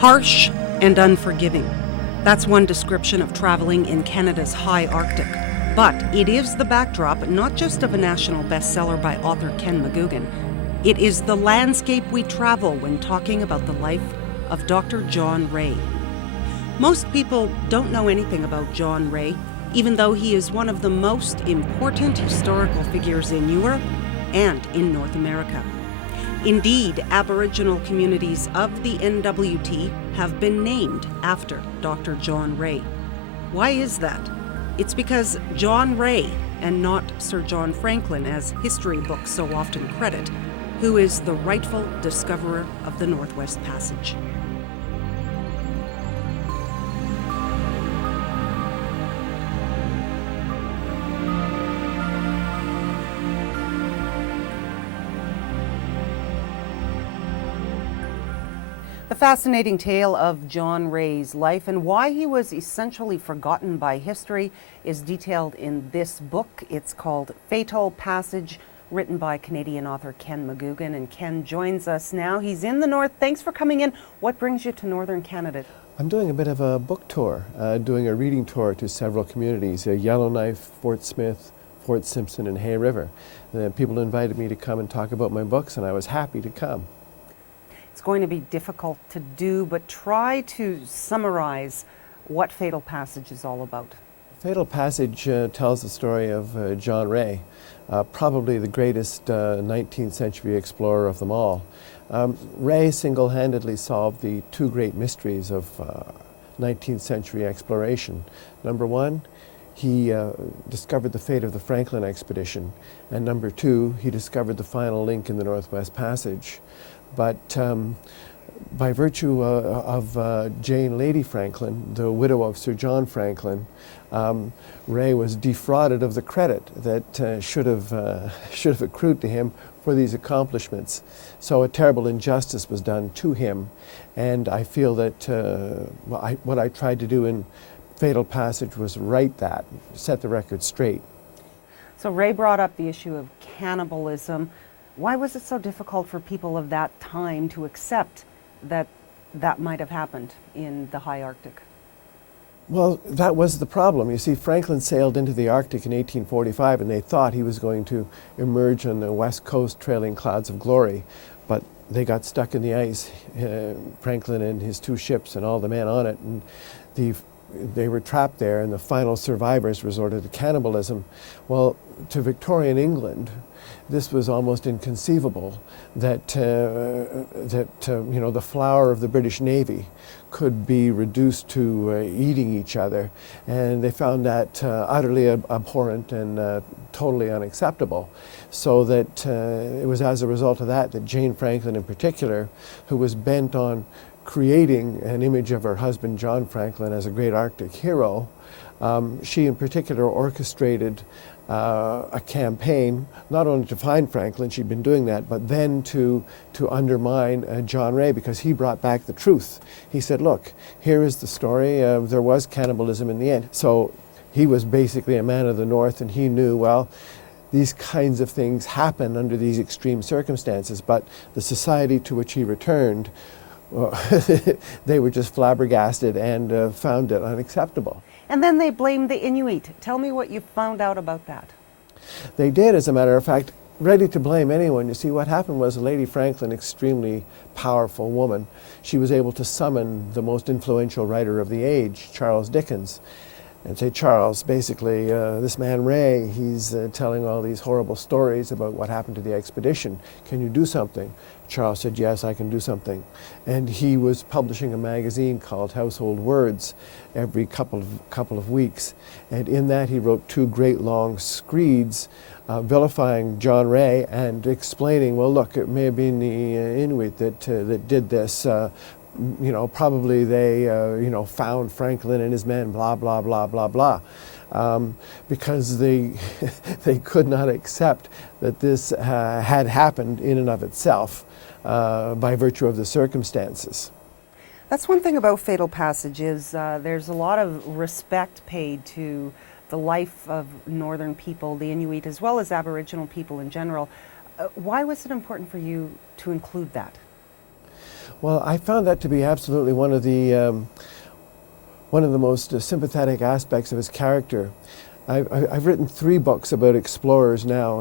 Harsh and unforgiving. That's one description of traveling in Canada's high Arctic. But it is the backdrop not just of a national bestseller by author Ken McGoogan. It is the landscape we travel when talking about the life of Dr. John Ray. Most people don't know anything about John Ray, even though he is one of the most important historical figures in Europe and in North America. Indeed, Aboriginal communities of the NWT have been named after Dr. John Ray. Why is that? It's because John Ray, and not Sir John Franklin as history books so often credit, who is the rightful discoverer of the Northwest Passage. The fascinating tale of John Ray's life and why he was essentially forgotten by history is detailed in this book. It's called Fatal Passage, written by Canadian author Ken McGoogan. And Ken joins us now. He's in the north. Thanks for coming in. What brings you to northern Canada? I'm doing a bit of a book tour, doing a reading tour to several communities, Yellowknife, Fort Smith, Fort Simpson, and Hay River. People invited me to come and talk about my books, and I was happy to come. It's going to be difficult to do, but try to summarize what Fatal Passage is all about. Fatal Passage tells the story of John Ray, probably the greatest 19th century explorer of them all. Ray single-handedly solved the two great mysteries of 19th century exploration. Number one, he discovered the fate of the Franklin expedition, and number two, he discovered the final link in the Northwest Passage. But by virtue of Jane Lady Franklin, the widow of Sir John Franklin, Ray was defrauded of the credit that should have accrued to him for these accomplishments. So a terrible injustice was done to him, and I feel that what I tried to do in Fatal Passage was right that, set the record straight. So Ray brought up the issue of cannibalism. Why was it so difficult for people of that time to accept that that might have happened in the high Arctic? Well, that was the problem. You see, Franklin sailed into the Arctic in 1845, and they thought he was going to emerge on the west coast trailing clouds of glory, but they got stuck in the ice, Franklin and his two ships and all the men on it, and they were trapped there, and the final survivors resorted to cannibalism. Well, to Victorian England, this was almost inconceivable that the flower of the British Navy could be reduced to eating each other, and they found that utterly abhorrent and totally unacceptable. So that it was as a result of that Jane Franklin in particular, who was bent on creating an image of her husband John Franklin as a great Arctic hero, she in particular orchestrated a campaign, not only to find Franklin, she'd been doing that, but then to undermine John Ray, because he brought back the truth. He said, look, here is the story, there was cannibalism in the end. So he was basically a man of the North, and he knew, well, these kinds of things happen under these extreme circumstances, but the society to which he returned, they were just flabbergasted and found it unacceptable. And then they blamed the Inuit. Tell me what you found out about that. They did, as a matter of fact, ready to blame anyone. You see, what happened was Lady Franklin, extremely powerful woman, she was able to summon the most influential writer of the age, Charles Dickens, and say, Charles, basically, this man Ray, he's telling all these horrible stories about what happened to the expedition. Can you do something? Charles said, yes, I can do something. And he was publishing a magazine called Household Words every couple of weeks. And in that he wrote two great long screeds vilifying John Ray and explaining, well, look, it may have been the Inuit that did this. Probably they, found Franklin and his men, blah, blah, blah, blah, blah. Because they could not accept that this had happened in and of itself by virtue of the circumstances. That's one thing about Fatal Passage is there's a lot of respect paid to the life of northern people, the Inuit, as well as Aboriginal people in general. Why was it important for you to include that? Well, I found that to be absolutely one of the most sympathetic aspects of his character. I've written 3 books about explorers now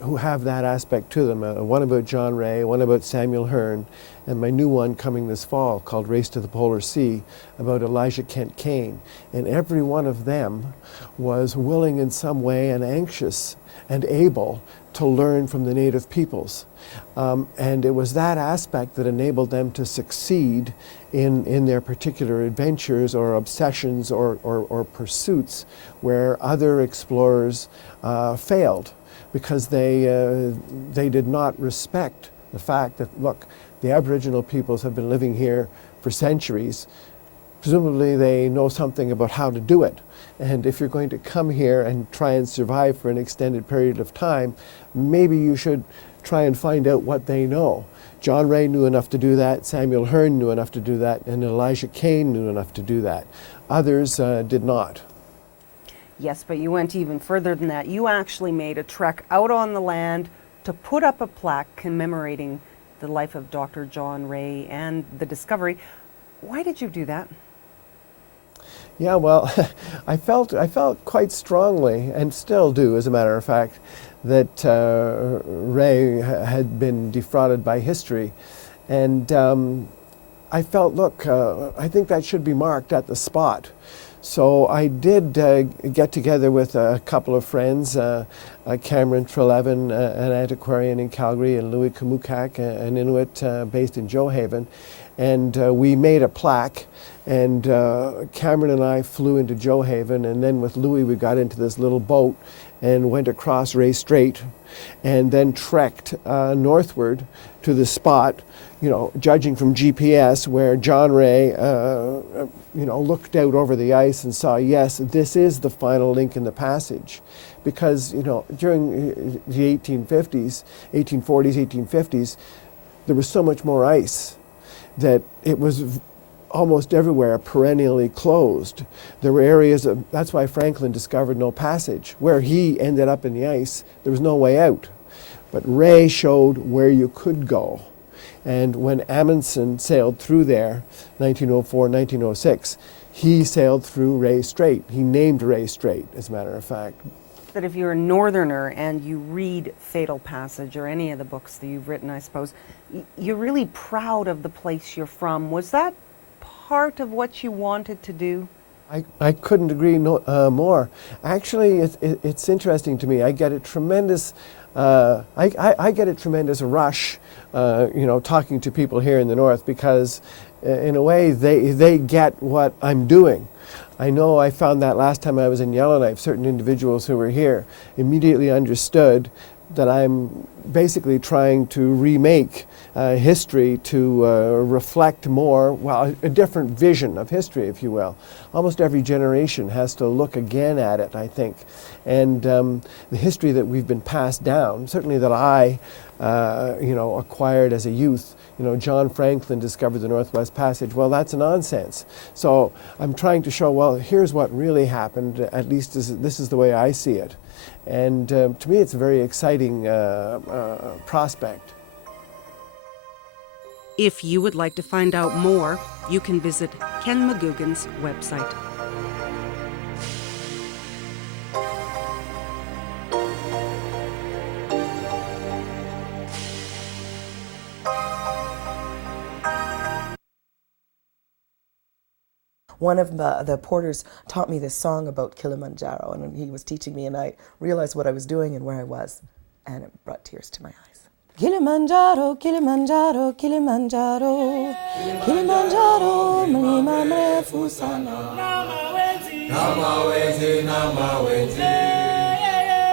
who have that aspect to them. One about John Ray, one about Samuel Hearne, and my new one coming this fall called Race to the Polar Sea about Elijah Kent Kane. And every one of them was willing in some way and anxious and able to learn from the native peoples. And it was that aspect that enabled them to succeed in their particular adventures or obsessions or pursuits where other explorers failed, because they did not respect the fact that, look, the Aboriginal peoples have been living here for centuries. Presumably they know something about how to do it. And if you're going to come here and try and survive for an extended period of time, maybe you should try and find out what they know. John Ray knew enough to do that, Samuel Hearne knew enough to do that, and Elijah Kane knew enough to do that. Others did not. Yes, but you went even further than that. You actually made a trek out on the land to put up a plaque commemorating the life of Dr. John Ray and the discovery. Why did you do that? Yeah, well, I felt quite strongly, and still do, as a matter of fact, that Ray had been defrauded by history. And I felt, look, I think that should be marked at the spot. So I did get together with a couple of friends, Cameron Trelevin, an antiquarian in Calgary, and Louis Kamukak, an Inuit based in Johaven. And we made a plaque, and Cameron and I flew into Johaven, and then with Louis we got into this little boat and went across Ray Strait, and then trekked northward to the spot, you know, judging from GPS, where John Ray, you know, looked out over the ice and saw, yes, this is the final link in the passage. Because, you know, during the 1840s, 1850s, there was so much more ice that it was almost everywhere perennially closed. There were areas of, that's why Franklin discovered no passage. Where he ended up in the ice, there was no way out. But Ray showed where you could go. And when Amundsen sailed through there, 1904, 1906, he sailed through Ray Strait. He named Ray Strait, as a matter of fact. That if you're a northerner and you read Fatal Passage or any of the books that you've written, I suppose, you're really proud of the place you're from. Was that part of what you wanted to do? I couldn't agree more. Actually, it's interesting to me. I get a tremendous, I get a tremendous rush, you know, talking to people here in the North, because in a way they get what I'm doing. I know I found that last time I was in Yellowknife, certain individuals who were here immediately understood that I'm basically trying to remake history to reflect more, well, a different vision of history, if you will. Almost every generation has to look again at it, I think. And the history that we've been passed down, certainly that I, you know, acquired as a youth. You know, John Franklin discovered the Northwest Passage. Well, that's nonsense. So I'm trying to show, well, here's what really happened, at least this is the way I see it. And to me, it's a very exciting prospect. If you would like to find out more, you can visit Ken McGoogan's website. One of the porters taught me this song about Kilimanjaro, and he was teaching me, and I realized what I was doing and where I was, and it brought tears to my eyes. Kilimanjaro, Kilimanjaro, Kilimanjaro, Kilimanjaro, mlima mrefu sana. Namawenzi, namawenzi,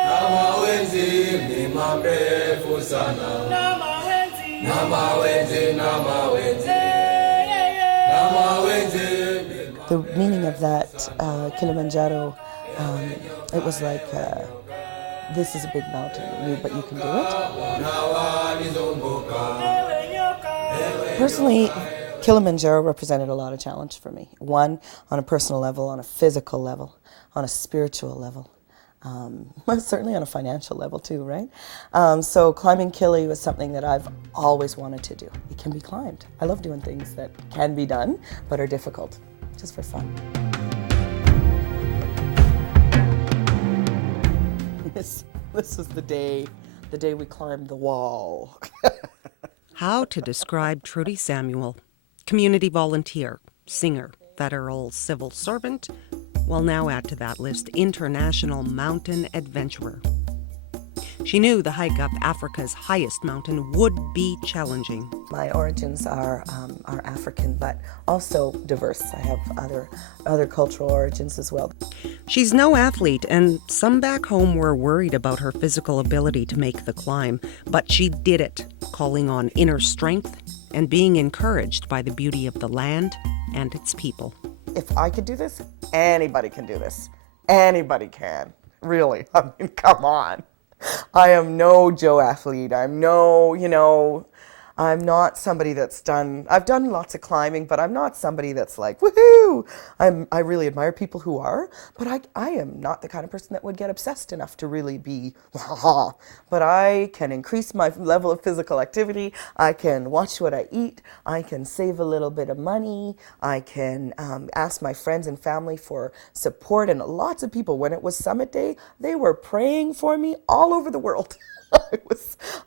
namawenzi, mlima mrefu sana. Namawenzi, namawenzi, namawenzi, namawenzi. The meaning of that Kilimanjaro, it was like, this is a big mountain, but you can do it. Personally, Kilimanjaro represented a lot of challenge for me. One, on a personal level, on a physical level, on a spiritual level. Certainly on a financial level too, right? So climbing Kili was something that I've always wanted to do. It can be climbed. I love doing things that can be done but are difficult, just for fun. This is the day we climbed the wall. How to describe Trudy Samuel, community volunteer, singer, federal civil servant, well, now add to that list international mountain adventurer. She knew the hike up Africa's highest mountain would be challenging. My origins are African, but also diverse. I have other cultural origins as well. She's no athlete, and some back home were worried about her physical ability to make the climb, but she did it, calling on inner strength and being encouraged by the beauty of the land and its people. If I could do this, anybody can do this. Anybody can. Really. I mean, come on. I am no Joe athlete. I'm not somebody I've done lots of climbing, but I'm not somebody that's like, woohoo! I really admire people who are, but I am not the kind of person that would get obsessed enough to really be, but I can increase my level of physical activity. I can watch what I eat. I can save a little bit of money. I can ask my friends and family for support, and lots of people, when it was summit day, they were praying for me all over the world.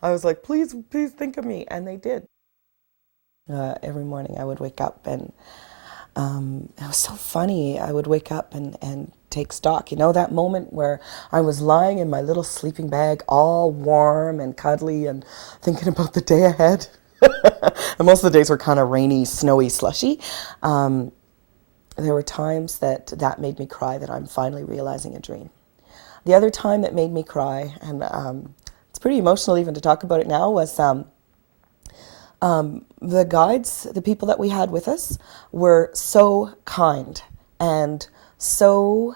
I was like, please think of me, and they did. Every morning I would wake up, and it was so funny. I would wake up and take stock. You know, that moment where I was lying in my little sleeping bag, all warm and cuddly, and thinking about the day ahead. And most of the days were kind of rainy, snowy, slushy. There were times that made me cry, that I'm finally realizing a dream. The other time that made me cry, and it's pretty emotional even to talk about it now, was the guides, the people that we had with us, were so kind and so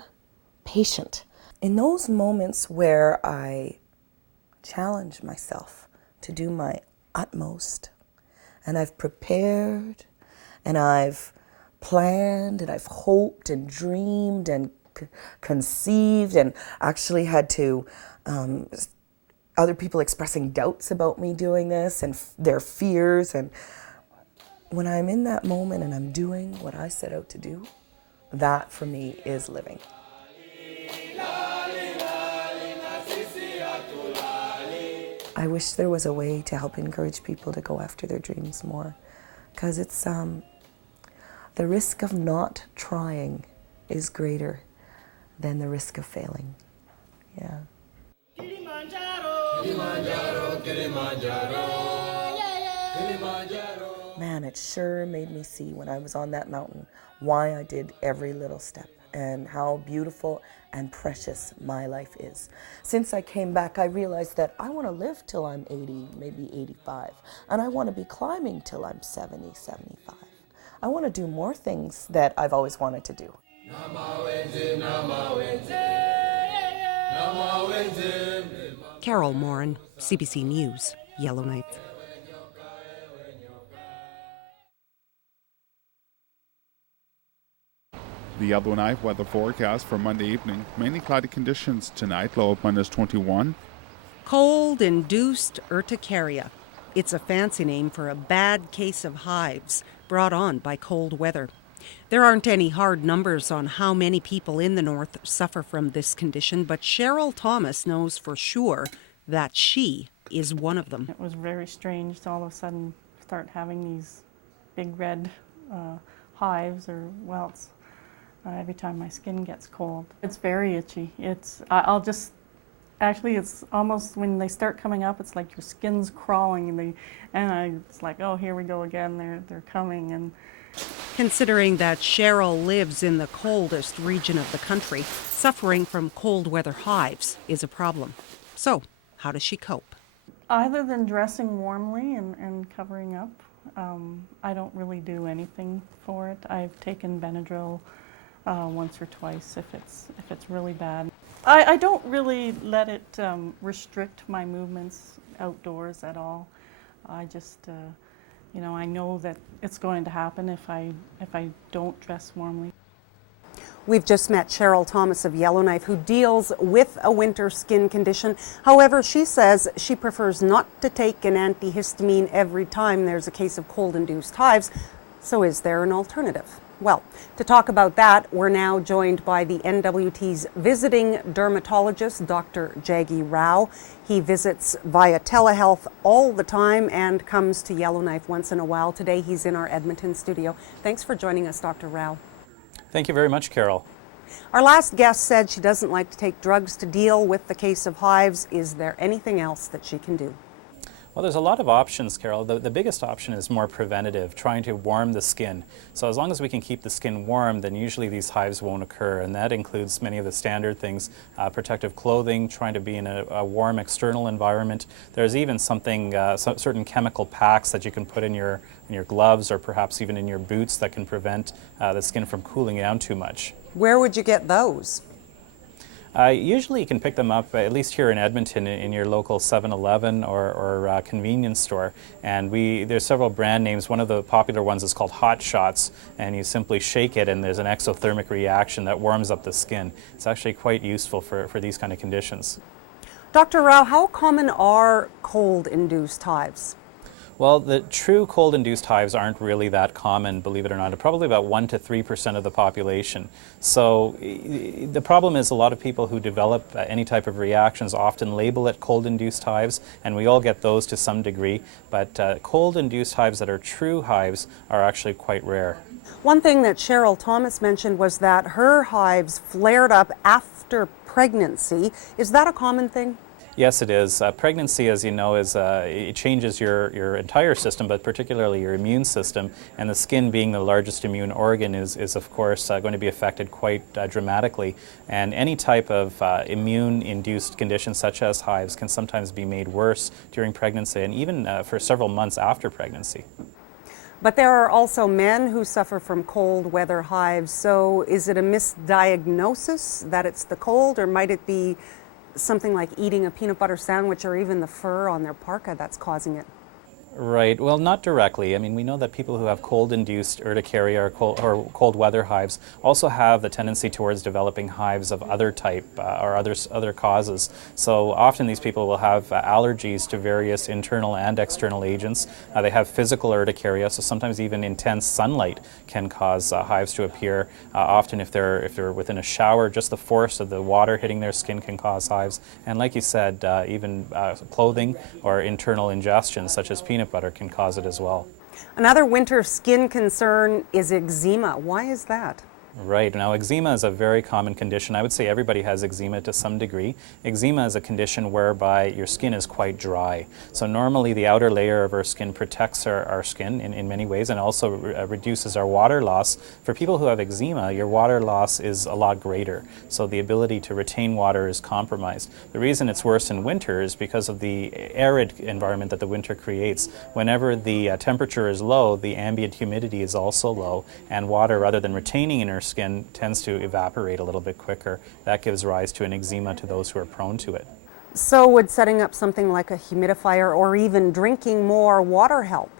patient. In those moments where I challenge myself to do my utmost, and I've prepared, and I've planned, and I've hoped and dreamed and conceived, and actually had to other people expressing doubts about me doing this and their fears, and when I'm in that moment and I'm doing what I set out to do, that for me is living. I wish there was a way to help encourage people to go after their dreams more, because it's the risk of not trying is greater than the risk of failing. Yeah. Man, it sure made me see when I was on that mountain why I did every little step and how beautiful and precious my life is. Since I came back, I realized that I want to live till I'm 80, maybe 85, and I want to be climbing till I'm 70, 75. I want to do more things that I've always wanted to do. Carol Morin, CBC News, Yellowknife. The Yellowknife weather forecast for Monday evening. Mainly cloudy conditions tonight, low of -21. Cold-induced urticaria. It's a fancy name for a bad case of hives brought on by cold weather. There aren't any hard numbers on how many people in the north suffer from this condition, but Cheryl Thomas knows for sure that she is one of them. It was very strange to all of a sudden start having these big red hives or welts every time my skin gets cold. It's very itchy. It's almost when they start coming up, it's like your skin's crawling, it's like, oh, here we go again. They're coming. And considering that Cheryl lives in the coldest region of the country, suffering from cold weather hives is a problem. So, how does she cope? Other than dressing warmly and covering up, I don't really do anything for it. I've taken Benadryl once or twice if it's really bad. I don't really let it restrict my movements outdoors at all. I just, I know that it's going to happen if I don't dress warmly. We've just met Cheryl Thomas of Yellowknife, who deals with a winter skin condition. However, she says she prefers not to take an antihistamine every time there's a case of cold-induced hives. So is there an alternative? Well, to talk about that, we're now joined by the NWT's visiting dermatologist, Dr. Jaggi Rao. He visits via telehealth all the time and comes to Yellowknife once in a while. Today he's in our Edmonton studio. Thanks for joining us, Dr. Rao. Thank you very much, Carol. Our last guest said she doesn't like to take drugs to deal with the case of hives. Is there anything else that she can do? Well, there's a lot of options, Carol. The biggest option is more preventative, trying to warm the skin. So as long as we can keep the skin warm, then usually these hives won't occur, and that includes many of the standard things, protective clothing, trying to be in a warm external environment. There's even certain chemical packs that you can put in your gloves or perhaps even in your boots that can prevent the skin from cooling down too much. Where would you get those? Usually you can pick them up, at least here in Edmonton, in your local 7-Eleven or convenience store. And there's several brand names. One of the popular ones is called Hot Shots, and you simply shake it and there's an exothermic reaction that warms up the skin. It's actually quite useful for these kind of conditions. Dr. Rao, how common are cold-induced hives? Well, the true cold-induced hives aren't really that common, believe it or not. Probably about 1 to 3% of the population. So the problem is a lot of people who develop any type of reactions often label it cold-induced hives, and we all get those to some degree. But cold-induced hives that are true hives are actually quite rare. One thing that Cheryl Thomas mentioned was that her hives flared up after pregnancy. Is that a common thing? Yes, it is. Pregnancy, as you know, it changes your entire system, but particularly your immune system. And the skin, being the largest immune organ, is of course going to be affected quite dramatically. And any type of immune-induced condition, such as hives, can sometimes be made worse during pregnancy and even for several months after pregnancy. But there are also men who suffer from cold weather hives. So is it a misdiagnosis that it's the cold, or might it be something like eating a peanut butter sandwich or even the fur on their parka that's causing it? Right. Well, not directly. I mean, we know that people who have cold-induced urticaria or cold weather hives also have the tendency towards developing hives of other type or other causes. So often these people will have allergies to various internal and external agents. They have physical urticaria, so sometimes even intense sunlight can cause hives to appear. Often if they're within a shower, just the force of the water hitting their skin can cause hives. And like you said, even clothing or internal ingestion, such as peanut butter, can cause it as well. Another winter skin concern is eczema. Why is that? Right. Now, eczema is a very common condition. I would say everybody has eczema to some degree. Eczema is a condition whereby your skin is quite dry. So normally the outer layer of our skin protects our skin in many ways, and also reduces our water loss. For people who have eczema, your water loss is a lot greater. So the ability to retain water is compromised. The reason it's worse in winter is because of the arid environment that the winter creates. Whenever the temperature is low, the ambient humidity is also low, and water, rather than retaining in our skin, tends to evaporate a little bit quicker. That gives rise to an eczema to those who are prone to it. So would setting up something like a humidifier or even drinking more water help?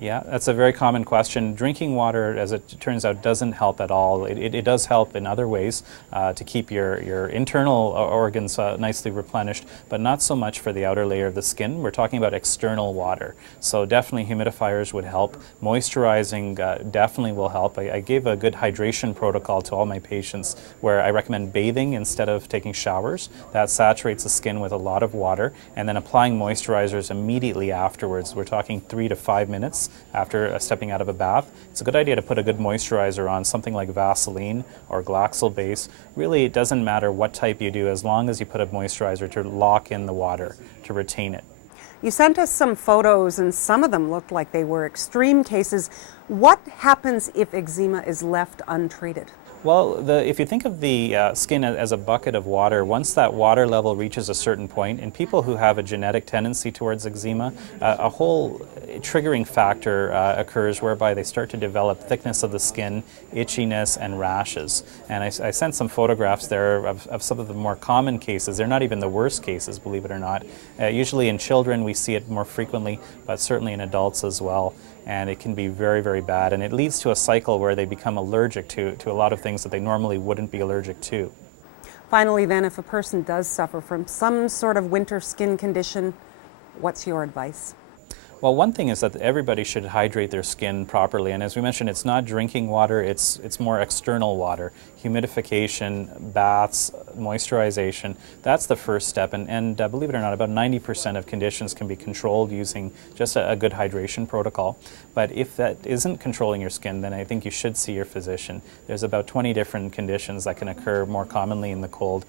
Yeah, that's a very common question. Drinking water, as it turns out, doesn't help at all. It does help in other ways to keep your internal organs nicely replenished, but not so much for the outer layer of the skin. We're talking about external water. So definitely humidifiers would help. Moisturizing definitely will help. I gave a good hydration protocol to all my patients where I recommend bathing instead of taking showers. That saturates the skin with a lot of water, and then applying moisturizers immediately afterwards. We're talking 3 to 5 minutes after stepping out of a bath. It's a good idea to put a good moisturizer on, something like Vaseline or Glaxol base. Really, it doesn't matter what type you do as long as you put a moisturizer to lock in the water, to retain it. You sent us some photos and some of them looked like they were extreme cases. What happens if eczema is left untreated? Well, if you think of the skin as a bucket of water, once that water level reaches a certain point, in people who have a genetic tendency towards eczema, a whole triggering factor occurs whereby they start to develop thickness of the skin, itchiness, and rashes. And I sent some photographs there of some of the more common cases. They're not even the worst cases, believe it or not. Usually in children we see it more frequently, but certainly in adults as well. And it can be very, very bad. And it leads to a cycle where they become allergic to a lot of things things that they normally wouldn't be allergic to. Finally then, if a person does suffer from some sort of winter skin condition, what's your advice? Well, one thing is that everybody should hydrate their skin properly, and as we mentioned, it's not drinking water, it's more external water. Humidification, baths, moisturization, that's the first step, and believe it or not, about 90% of conditions can be controlled using just a good hydration protocol. But if that isn't controlling your skin, then I think you should see your physician. There's about 20 different conditions that can occur more commonly in the cold.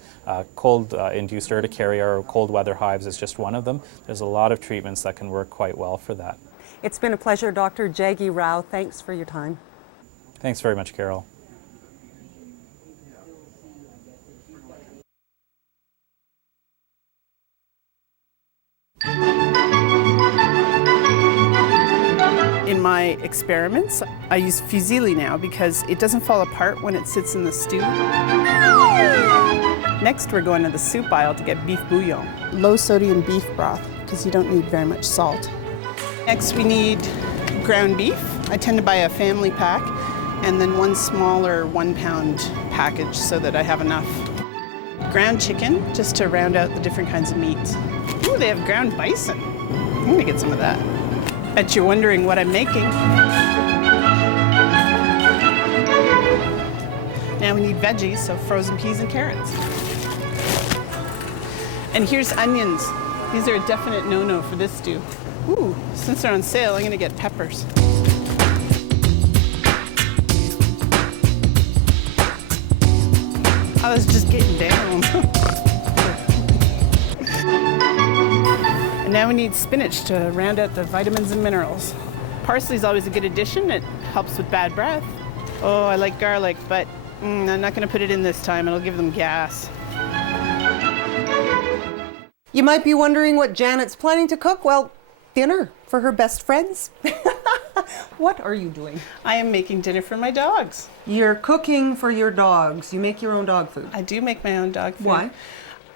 Cold-induced urticaria or cold weather hives is just one of them. There's a lot of treatments that can work quite well for that. It's been a pleasure, Dr. Jaggi Rao. Thanks for your time. Thanks very much, Carol. In my experiments, I use fusilli now because it doesn't fall apart when it sits in the stew. Next, we're going to the soup aisle to get beef bouillon. Low sodium beef broth because you don't need very much salt. Next, we need ground beef. I tend to buy a family pack and then one smaller 1 pound package so that I have enough. Ground chicken, just to round out the different kinds of meats. Ooh, they have ground bison. I'm gonna get some of that. Bet you're wondering what I'm making. Now we need veggies, so frozen peas and carrots. And here's onions. These are a definite no-no for this stew. Ooh, since they're on sale, I'm gonna get peppers. I was just getting down. And now we need spinach to round out the vitamins and minerals. Parsley is always a good addition. It helps with bad breath. Oh, I like garlic, but I'm not gonna put it in this time. It'll give them gas. You might be wondering what Janet's planning to cook. Well, dinner for her best friends. What are you doing? I am making dinner for my dogs. You're cooking for your dogs. You make your own dog food. I do make my own dog food. Why?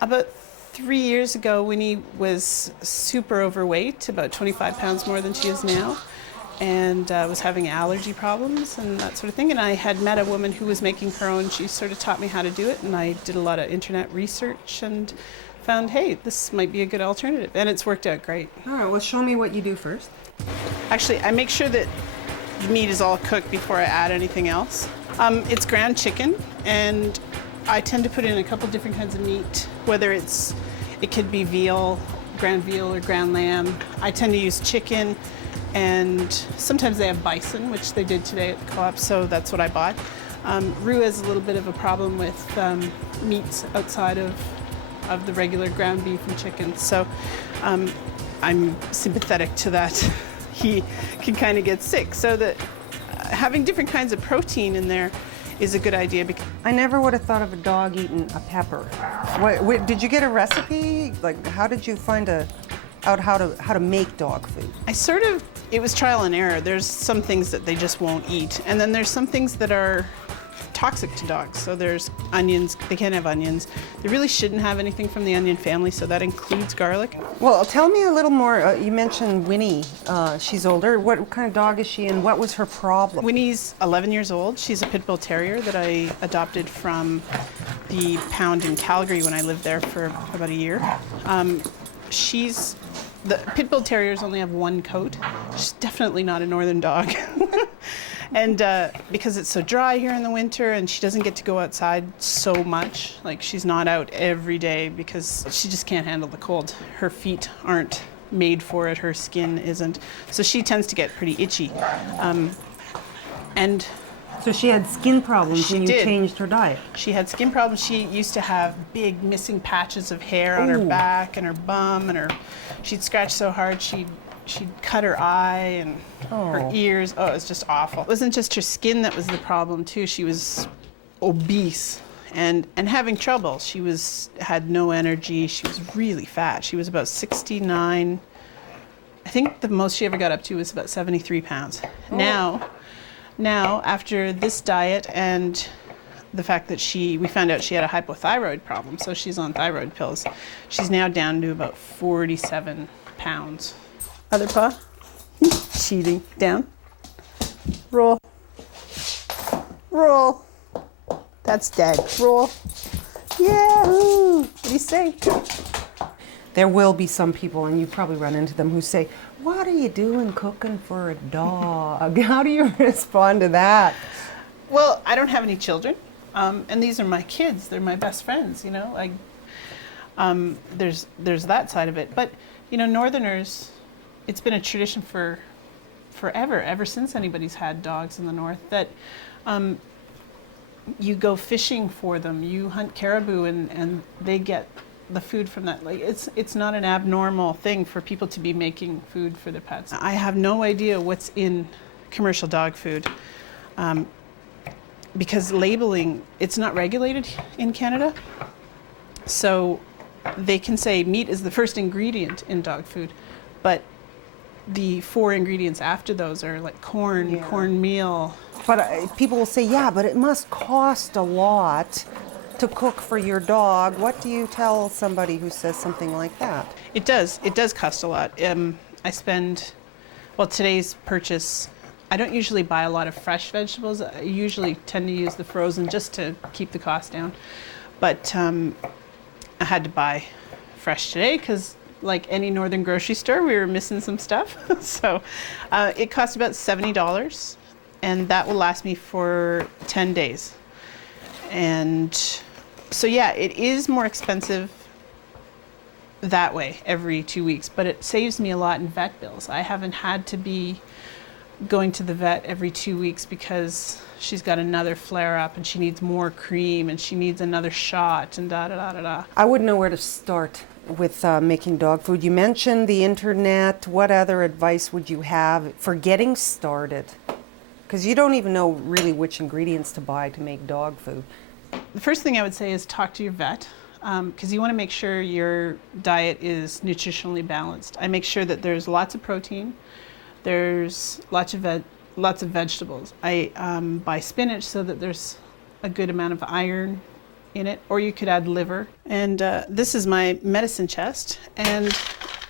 About 3 years ago, Winnie was super overweight, about 25 pounds more than she is now, and was having allergy problems and that sort of thing. And I had met a woman who was making her own. She sort of taught me how to do it, and I did a lot of internet research and found, hey, this might be a good alternative, and it's worked out great. All right, well, show me what you do first. Actually, I make sure that the meat is all cooked before I add anything else. It's ground chicken, and I tend to put in a couple different kinds of meat, whether it could be veal, ground veal or ground lamb. I tend to use chicken, and sometimes they have bison, which they did today at the co-op, so that's what I bought. Rue has a little bit of a problem with meats outside of the regular ground beef and chicken, so I'm sympathetic to that. He can kind of get sick, so that having different kinds of protein in there is a good idea. I never would have thought of a dog eating a pepper. What, did you get a recipe? Like, how did you find out how to make dog food? It was trial and error. There's some things that they just won't eat, and then there's some things that are toxic to dogs. So there's onions, they can't have onions. They really shouldn't have anything from the onion family, so that includes garlic. Well, tell me a little more. You mentioned Winnie. She's older. What kind of dog is she, and what was her problem? Winnie's 11 years old. She's a pit bull terrier that I adopted from the pound in Calgary when I lived there for about a year. The pit bull terriers only have one coat. She's definitely not a northern dog. And because it's so dry here in the winter and she doesn't get to go outside so much, like she's not out every day because she just can't handle the cold. Her feet aren't made for it, her skin isn't. So she tends to get pretty itchy. And so she had skin problems when you changed her diet? She had skin problems. She used to have big missing patches of hair on her back and her bum, and she'd scratch so hard she'd cut her eye and her ears. Oh, it was just awful. It wasn't just her skin that was the problem too. She was obese and having trouble. She had no energy. She was really fat. She was about 69. I think the most she ever got up to was about 73 pounds. Now, after this diet and the fact that we found out she had a hypothyroid problem, so she's on thyroid pills, she's now down to about 47 pounds. Other paw. Cheating. Down. Roll. Roll. That's dead. Roll. Yeah. Ooh. What do you say? There will be some people, and you probably run into them, who say, "What are you doing cooking for a dog?" How do you respond to that? Well, I don't have any children, and these are my kids. They're my best friends. You know, like there's that side of it. But you know, Northerners, it's been a tradition for forever, ever since anybody's had dogs in the north, that you go fishing for them, you hunt caribou, and they get the food from that. Like it's not an abnormal thing for people to be making food for their pets. I have no idea what's in commercial dog food, because labeling, it's not regulated in Canada. So they can say meat is the first ingredient in dog food, but the 4 ingredients after those are like corn, cornmeal. But people will say, yeah, but it must cost a lot to cook for your dog. What do you tell somebody who says something like that? It does cost a lot. I spend, well, today's purchase, I don't usually buy a lot of fresh vegetables. I usually tend to use the frozen just to keep the cost down. But I had to buy fresh today because, like any northern grocery store, we were missing some stuff. So it cost about $70, and that will last me for 10 days. And so yeah, it is more expensive that way every 2 weeks, but it saves me a lot in vet bills. I haven't had to be going to the vet every 2 weeks because she's got another flare up and she needs more cream and she needs another shot and da da da da da. I wouldn't know where to start with making dog food. You mentioned the internet. What other advice would you have for getting started? Because you don't even know really which ingredients to buy to make dog food. The first thing I would say is talk to your vet, because you want to make sure your diet is nutritionally balanced. I make sure that there's lots of protein, there's lots of vegetables. I buy spinach so that there's a good amount of iron in it, or you could add liver. And this is my medicine chest, and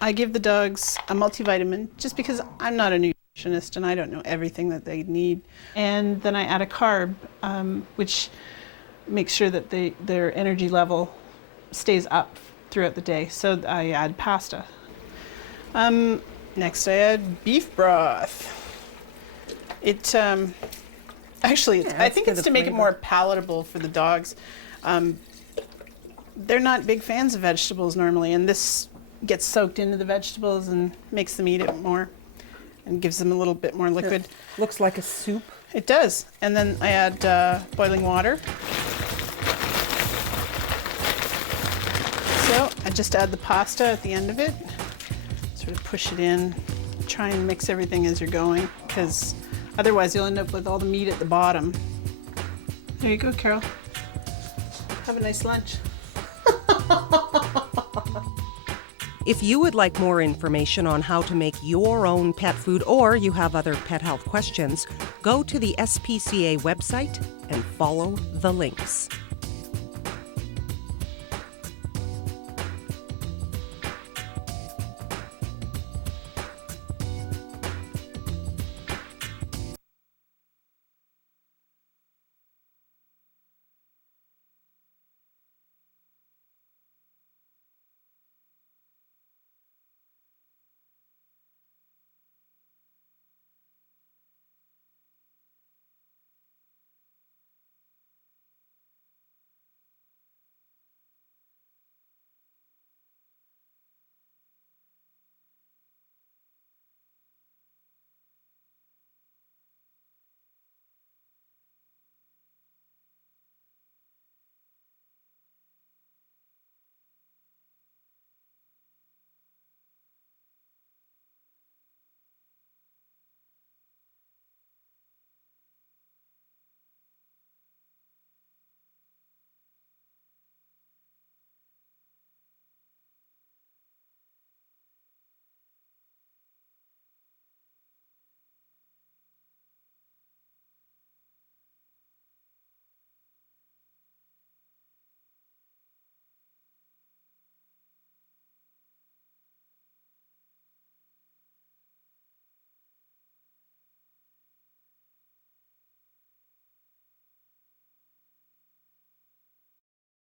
I give the dogs a multivitamin just because I'm not a nutritionist and I don't know everything that they need. And then I add a carb, which makes sure that their energy level stays up throughout the day. So I add pasta. Next I add beef broth. It actually, I think it's to make it more palatable for the dogs. They're not big fans of vegetables normally, and this gets soaked into the vegetables and makes them eat it more and gives them a little bit more liquid. It looks like a soup. It does. And then I add boiling water. So I just add the pasta at the end of it, sort of push it in, try and mix everything as you're going, because otherwise you'll end up with all the meat at the bottom. There you go, Carol. Have a nice lunch. If you would like more information on how to make your own pet food, or you have other pet health questions, go to the SPCA website and follow the links.